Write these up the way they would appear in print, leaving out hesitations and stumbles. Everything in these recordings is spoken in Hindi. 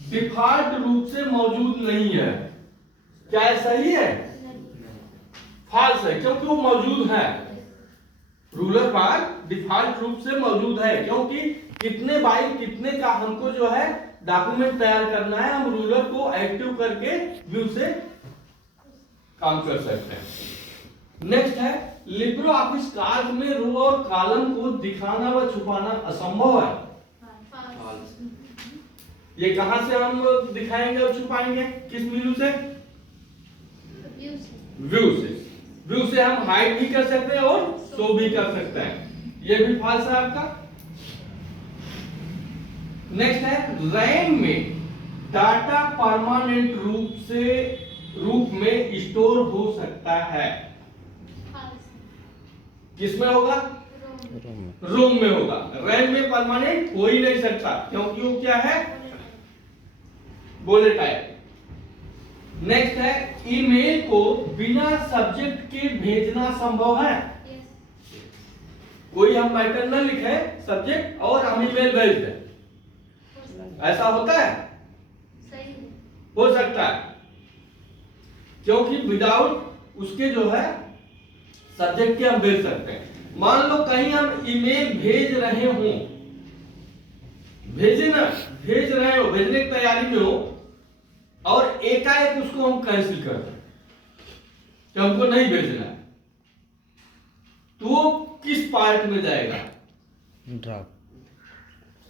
डिफॉल्ट रूप से मौजूद नहीं है। क्या है, सही है? फॉल्स है, क्योंकि वो मौजूद है। रूलर बार डिफॉल्ट रूप से मौजूद है, क्योंकि कितने बाई कितने का हमको जो है डॉक्यूमेंट तैयार करना है, हम रूलर को एक्टिव करके व्यू से काम कर सकते हैं। नेक्स्ट है, लिब्रो ऑफिस कार्ड में रो और कॉलम को दिखाना व छुपाना असंभव है। ये कहां से हम दिखाएंगे और छुपाएंगे? किस व्यू से? व्यू से। व्यू से हम हाइड भी कर सकते हैं और शो भी कर सकते हैं। ये भी फॉल्स है आपका। नेक्स्ट है, रैम में डाटा परमानेंट रूप में स्टोर हो सकता है। किसमें होगा? रोम में होगा। रैम में परमानेंट हो ही नहीं सकता, क्योंकि वो क्या है? वोलेटाइल। नेक्स्ट है, ईमेल को बिना सब्जेक्ट के भेजना संभव है। कोई हम मैटर न लिखे सब्जेक्ट और हम ईमेल भेज दें, ऐसा होता है? सही हो सकता है, क्योंकि विदाउट उसके जो है सब्जेक्ट के हम भेज सकते हैं। मान लो कहीं हम ईमेल भेज रहे हो, भेजे ना, भेज रहे हो, भेजने की तैयारी में हो, और एकाएक उसको हम कैंसिल कर दें कि हमको नहीं भेजना है, तो वो किस पार्ट में जाएगा?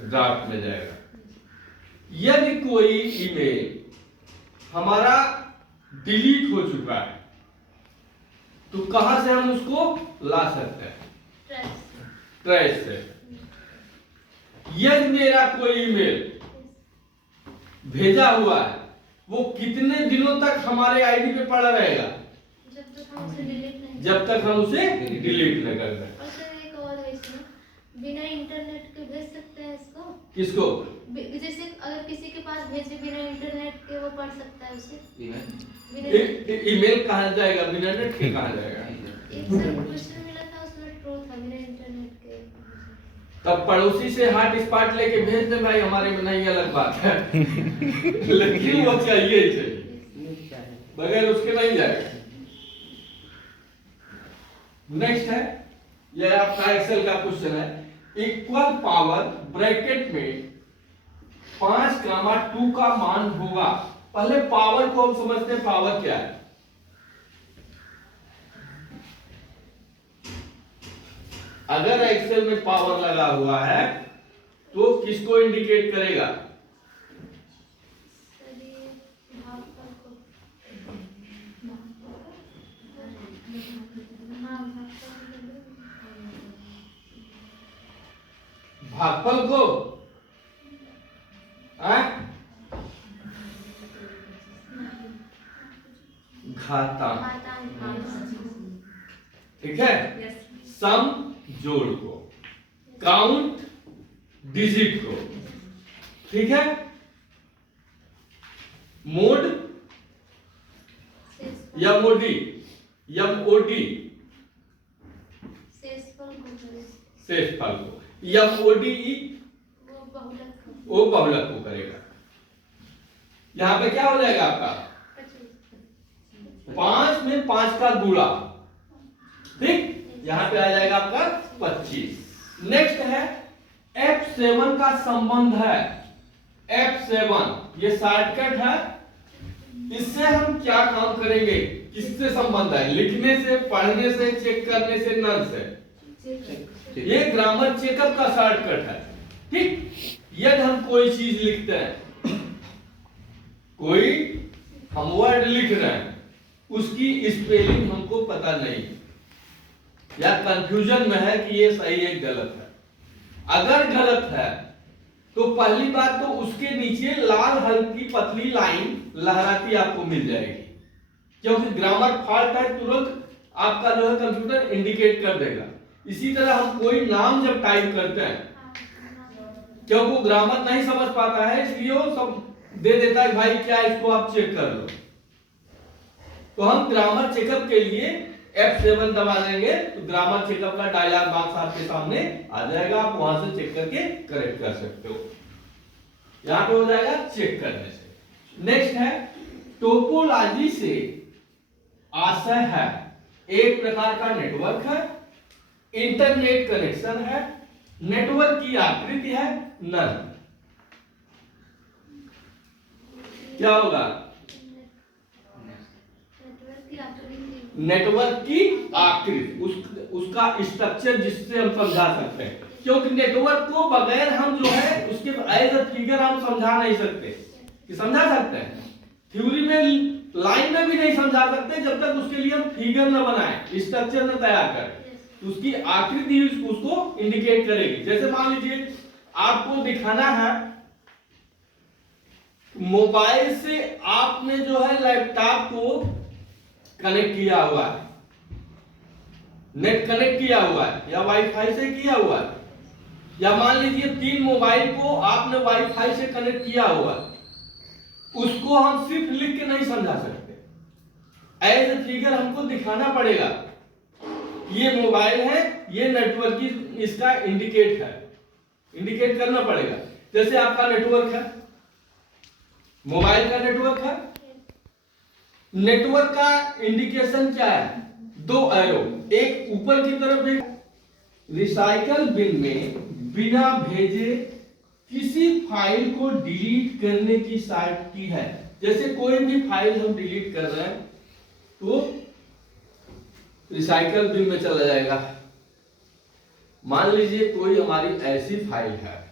ड्राफ्ट में जाएगा। यदि कोई ईमेल हमारा डिलीट हो चुका है, तो कहां से हम उसको ला सकते हैं? ट्रेस से। यदि मेरा कोई ईमेल भेजा हुआ है, वो कितने दिनों तक हमारे आईडी पे पड़ा रहेगा? जब तक हम उसे डिलीट न कर दें। और सर एक और है इसमें, बिना इंटरनेट के भेज सकते हैं इसको? किसको? जैसे अगर किसी के पास भेजे बिना इंटरनेट के, वो पढ़ सकता है उसे? ईमेल कहाँ जाएगा बिना नेट के? कहाँ जाएगा? एक सर क्वेश्चन मिला था, उसमें ट्रू था, बिना इंटरनेट के। तब पड़ोसी से हॉट स्पॉट लेके भेज दे भाई, हमारे में नहीं, अलग बात है। लेकिन वो चाहिए ही चाहिए, बगैर उसके नहीं जाएगा। नेक्स्ट है, यह आपका एक्सेल का क्वेश्चन है। इक्वल पावर ब्रैकेट में 5, 2 का मान होगा। पहले पावर को हम समझते हैं, पावर क्या है? अगर एक्सेल में पावर लगा हुआ है तो किसको इंडिकेट करेगा? भागफल को। घातांक। ठीक है। सम जोड़ को, काउंट डिजिट को। ठीक है। मोड एमओडी, एमओडी शेषफल को, एमओडी वो बहुलक को करेगा। यहां पे क्या हो जाएगा आपका? 5 में 5 का गुणा। ठीक, यहां पे आ जाएगा आपका 25। नेक्स्ट है, F7 का संबंध है। F7 ये शॉर्टकट है। इससे हम क्या काम करेंगे? किससे संबंध है? लिखने से, पढ़ने से, चेक करने से, नन से। ये ग्रामर चेकअप का शॉर्टकट है। ठीक, यदि हम कोई चीज लिखते हैं, कोई हम वर्ड लिख रहे हैं, उसकी स्पेलिंग हमको पता नहीं या कंफ्यूजन में है कि ये सही है गलत है। अगर गलत है तो पहली बात तो उसके नीचे लाल हल्की पतली लाइन लहराती आपको मिल जाएगी, क्योंकि ग्रामर फॉल्ट है, तुरंत आपका जो है कंप्यूटर इंडिकेट कर देगा। इसी तरह हम कोई नाम जब टाइप करते हैं, क्योंकि वो ग्रामर नहीं समझ पाता है, इसलिए वो सब दे देता है, भाई क्या इसको आप चेक कर लो। तो हम ग्रामर चेकअप के लिए F7 दबा देंगे, तो ग्रामर चेकअप का डायलॉग बॉक्स आपके सामने आ जाएगा। आप वहां से चेक करके करेक्ट कर सकते हो। यहाँ पे हो जाएगा चेक करने से। नेक्स्ट है टोपोलॉजी से आशय है एक प्रकार का नेटवर्क है, इंटरनेट कनेक्शन है, नेटवर्क की आकृति है, नन। क्या होगा? नेटवर्क की आकृति, उसका स्ट्रक्चर जिससे हम समझा सकते हैं, क्योंकि नेटवर्क को बगैर हम जो है उसके एज अ फिगर हम समझा नहीं सकते। कि समझा सकते हैं थ्योरी में, लाइन में भी नहीं समझा सकते जब तक उसके लिए हम फिगर न बनाए, स्ट्रक्चर न तैयार करें। तो उसकी आकृति उसको इंडिकेट करेगी। जैसे मान लीजिए आपको दिखाना है मोबाइल से आपने जो है लैपटॉप को कनेक्ट किया हुआ है, नेट कनेक्ट किया हुआ है या वाईफाई से किया हुआ है, या मान लीजिए 3 मोबाइल को आपने वाईफाई से कनेक्ट किया हुआ है, उसको हम सिर्फ लिख के नहीं समझा सकते। एज ए फिगर हमको दिखाना पड़ेगा, ये मोबाइल है, ये नेटवर्क की इसका इंडिकेट है, इंडिकेट करना पड़ेगा। जैसे आपका नेटवर्क है, मोबाइल का नेटवर्क है, नेटवर्क का इंडिकेशन क्या है? 2 एरो, एक ऊपर की तरफ, एक रिसाइकल बिन में बिना भेजे किसी फाइल को डिलीट करने की साइट की है। जैसे कोई भी फाइल हम डिलीट कर रहे हैं तो रिसाइकल बिन में चला जाएगा। मान लीजिए कोई हमारी ऐसी फाइल है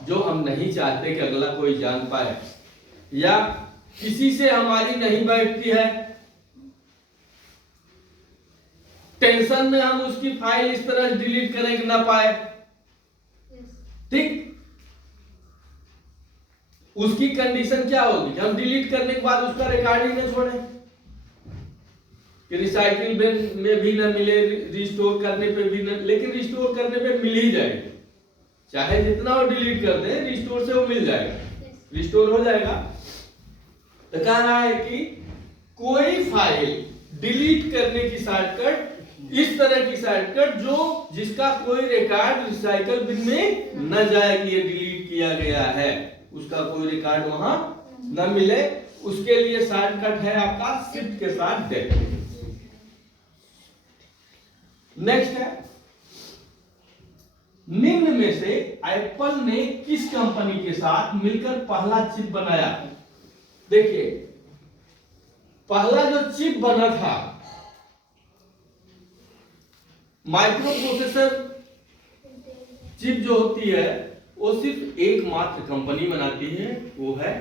जो हम नहीं चाहते कि अगला कोई जान पाए, या किसी से हमारी नहीं बैठती है, टेंशन में हम उसकी फाइल इस तरह डिलीट करें कि ना पाए, ठीक। उसकी कंडीशन क्या होगी कि हम डिलीट करने के बाद उसका रिकॉर्डिंग न छोड़ें, कि रिसाइकिल बिन में भी न मिले, रिस्टोर करने पे भी न, लेकिन रिस्टोर करने पे मिल ही जाएगी, चाहे जितना वो डिलीट कर दे रिस्टोर से वो मिल जाएगा, रिस्टोर हो जाएगा। तो कह रहा है कि कोई फाइल डिलीट करने की शॉर्टकट, इस तरह की शॉर्टकट जो जिसका कोई रिकॉर्ड रिसाइकल बिन में न जाए कि ये डिलीट किया गया है, उसका कोई रिकॉर्ड वहां न मिले, उसके लिए शॉर्टकट है आपका शिफ्ट के साथ डेल। नेक्स्ट है निम्न में से एप्पल ने किस कंपनी के साथ मिलकर पहला चिप बनाया? देखिए पहला जो चिप बना था, माइक्रो प्रोसेसर चिप जो होती है वो सिर्फ एकमात्र कंपनी बनाती है, वो है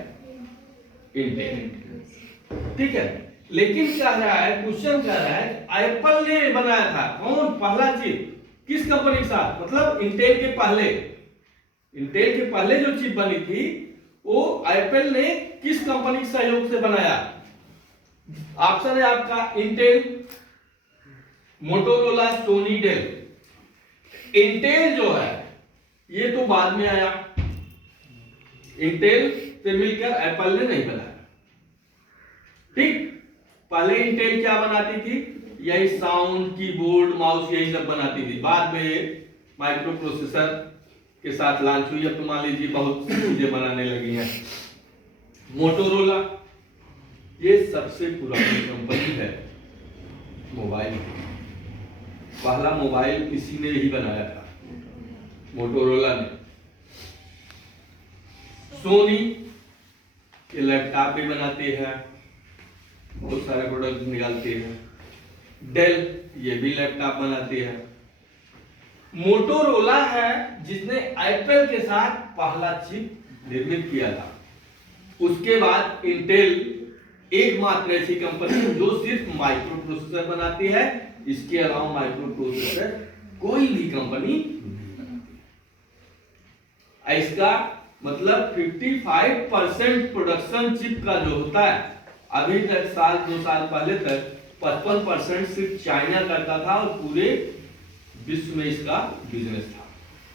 इंटेल, ठीक है। लेकिन कह रहा है, क्वेश्चन कह रहा है एप्पल ने बनाया था, कौन पहला चिप, किस कंपनी के साथ? मतलब इंटेल के पहले, इंटेल के पहले जो चिप बनी थी वो एप्पल ने किस कंपनी के सहयोग से बनाया? ऑप्शन है आपका Intel, Motorola, Sony, Dell. Intel जो है ये तो बाद में आया, इंटेल से मिलकर एप्पल ने नहीं बनाया, ठीक। पहले इंटेल क्या बनाती थी? यही साउंड, कीबोर्ड, माउस यही सब बनाती थी, बाद में माइक्रो प्रोसेसर के साथ लॉन्च हुई। अब तो मान लीजिए बहुत चीजें बनाने लगी हैं। मोटोरोला ये सबसे पुरानी कंपनी है मोबाइल, पहला मोबाइल इसी ने ही बनाया था, मोटोरोला ने। सोनी ये लैपटॉप भी बनाती है, बहुत सारे प्रोडक्ट निकालती है। डेल ये भी लैपटॉप बनाती है। मोटोरोला है जिसने एप्पल के साथ पहला चिप निर्मित किया था। उसके बाद इंटेल एकमात्र ऐसी कंपनी जो सिर्फ माइक्रो प्रोसेसर बनाती है, इसके अलावा माइक्रो प्रोसेसर कोई भी कंपनी नहीं बनाती। इसका मतलब 55% प्रोडक्शन चिप का जो होता है, अभी तक साल 2 साल पहले तक 55% सिर्फ चाइना करता था और पूरे विश्व में इसका बिजनेस था।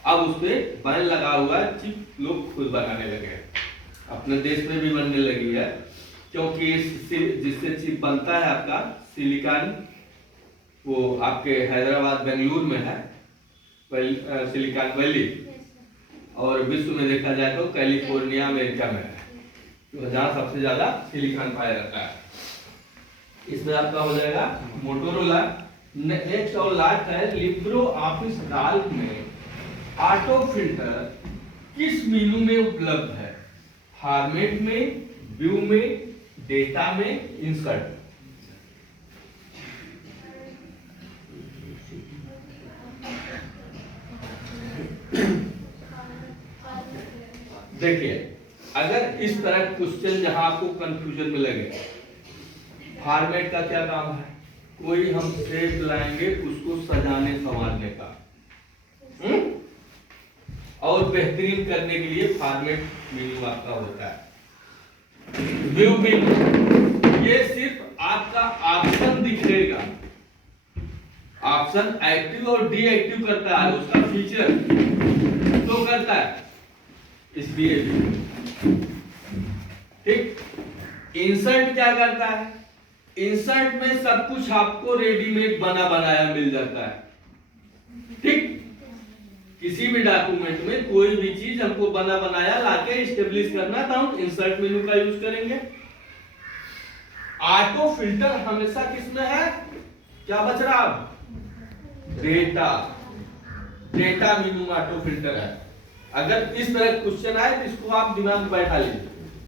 अब उस पे बैन लगा हुआ है, चिप लोग खुद बनाने लगे, अपने देश में भी बनने लगी है, क्योंकि जिससे चिप बनता है आपका सिलिकॉन, वो आपके हैदराबाद बेंगलुरु में है, सिलिकॉन वैली, और विश्व में देखा जाए तो कैलिफोर्निया अमेरिका में है, जहाँ सबसे ज्यादा सिलिकॉन पाया जाता है। इसमें आपका हो जाएगा मोटोरोला। नेक्स्ट और लास्ट है लिब्रो ऑफिस काल्क में ऑटो फिल्टर किस मेनू में उपलब्ध है? फॉर्मेट में, व्यू में, डेटा में, इंसर्ट। देखिए, अगर इस तरह क्वेश्चन जहां आपको कंफ्यूजन में लगे, फॉर्मेट का क्या काम है? कोई हम शेप लाएंगे उसको सजाने संवारने का, और बेहतरीन करने के लिए फॉर्मेट मेन्यू आपका होता है। व्यू मेन्यू ये सिर्फ आपका ऑप्शन दिखेगा, ऑप्शन एक्टिव और डीएक्टिव करता है, उसका फीचर तो करता है, इसलिए ठीक। इंसर्ट क्या करता है? इंसर्ट में सब कुछ आपको रेडीमेड बना बनाया मिल जाता है, ठीक। किसी भी डॉक्यूमेंट में कोई भी चीज हमको बना बनाया लाके स्टेब्लिश करना था, हम इंसर्ट मेन्यू का यूज करेंगे। ऑटो फिल्टर हमेशा किसमें है? क्या बच रहा अब? Data, data menu auto filter है। अगर इस तरह क्वेश्चन आए तो इसको आप दिमाग में बैठा लीजिए।